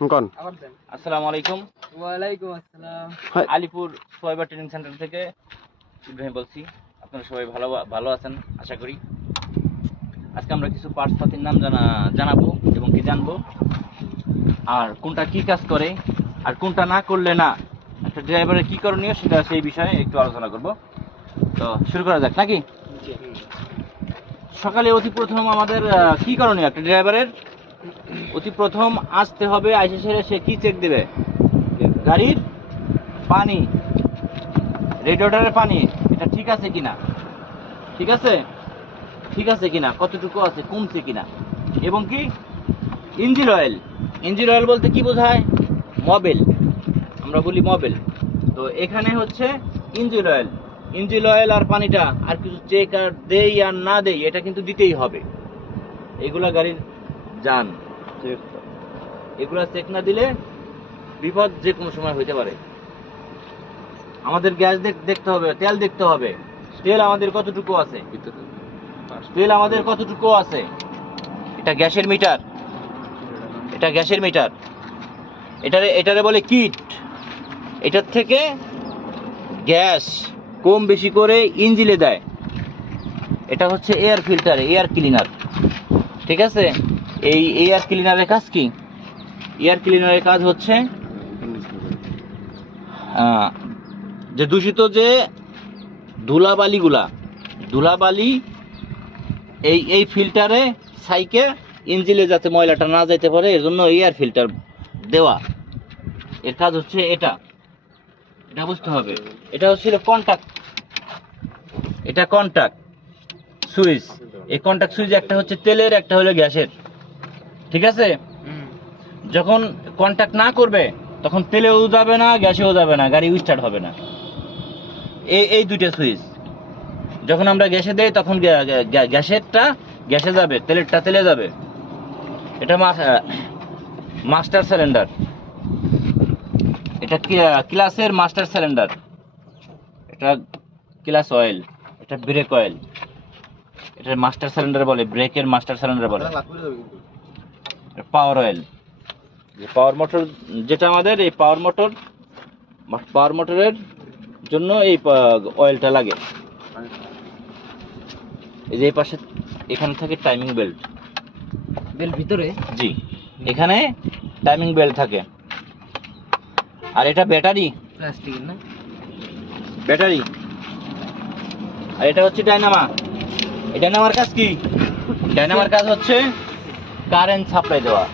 কোন আসসালামু আলাইকুম। ওয়ালাইকুম আসসালাম। আলিপুর সোয়াইবা ট্রেনিং সেন্টার থেকে ইব্রাহিম বলছি। আপনারা সবাই ভালো আছেন আশা করি। আজকে আমরা কিছু পার্টস পাতির নাম জানাবো এবং কি জানবো, আর কোনটা কি কাজ করে আর কোনটা না করলে না একটা ড্রাইভারের কি করণীয় সেটা সেই বিষয়ে একটু আলোচনা করব। তো শুরু করা যাক নাকি? সকালে অতি প্রথম আমাদের কি করণীয়? একটা ড্রাইভারের অতি প্রথম আসতে হবে, আইসে সেরে সে কি চেক দেবে? গাড়ির পানি, রেডিয়েটরের পানি এটা ঠিক আছে কিনা, ঠিক আছে কিনা, কতটুকু আছে, কমছে কিনা, এবং কি ইঞ্জিন অয়েল। ইঞ্জিন অয়েল বলতে কি বোঝায়? মোবিল, আমরা বলি মোবিল। তো এখানে হচ্ছে ইঞ্জিন অয়েল। ইঞ্জিন অয়েল আর পানিটা আর কিছু চেক আর দেই আর না দেই এটা কিন্তু দিতেই হবে। এগুলা গাড়ির যান, এগুলা চেক না দিলে বিপদ যে কোনো সময় হইতে পারে। আমাদের গ্যাস দেখতে হবে, তেল দেখতে হবে, তেল আমাদের কতটুকু আছে, এটা গ্যাসের মিটার, এটারে বলে কিট। এটার থেকে গ্যাস কম বেশি করে ইঞ্জিনে দেয়। এটা হচ্ছে এয়ার ফিল্টার, এয়ার ক্লিনার, ঠিক আছে? এই এয়ার ক্লিনারের কাজ কি? এয়ার ক্লিনারের কাজ হচ্ছে যে দূষিত যে ধুলাবালি এই ফিল্টারে সাইকে ইঞ্জিনে যাতে ময়লাটা না যেতে পারে এর জন্য এয়ার ফিল্টার দেওয়া। এর কাজ হচ্ছে এটা বুঝতে হবে। এটা হচ্ছিল কন্টাক্ট, এটা কন্টাক্ট সুইচ। এই কন্টাক্ট সুইচ একটা হচ্ছে তেলের, একটা হলো গ্যাসের, ঠিক আছে? যখন কন্টাক্ট না করবে তখন তেলেও যাবে না, গ্যাসেও যাবে না, গাড়ি স্টার্ট হবে না। এই দুইটা সুইচ যখন আমরা গ্যাসে দেই তখন গ্যাসেরটা গ্যাসে যাবে, তেলেরটা তেলে যাবে। এটা মাস্টার সিলিন্ডার, এটা ক্লাসের মাস্টার সিলিন্ডার। এটা ক্লাস অয়েল, এটা ব্রেক অয়েল। এটা মাস্টার সিলিন্ডার বলে, ব্রেকের মাস্টার সিলিন্ডার বলে। পাওয়ার অয়েল, যে পাওয়ার মোটর যেটা আমাদের, এই পাওয়ার মোটরের জন্য এই অয়েলটা লাগে। এই যে এই পাশে এখানে থাকে টাইমিং বেল্ট, ভিতরে জি এখানে টাইমিং বেল্ট থাকে। আর এটা ব্যাটারি, প্লাস্টিক না ব্যাটারি। আর এটা হচ্ছে ডায়নামা। এই ডায়নামার কাজ কি? ডায়নামার কাজ হচ্ছে কারেন্ট সাপ্লাই দেওয়া।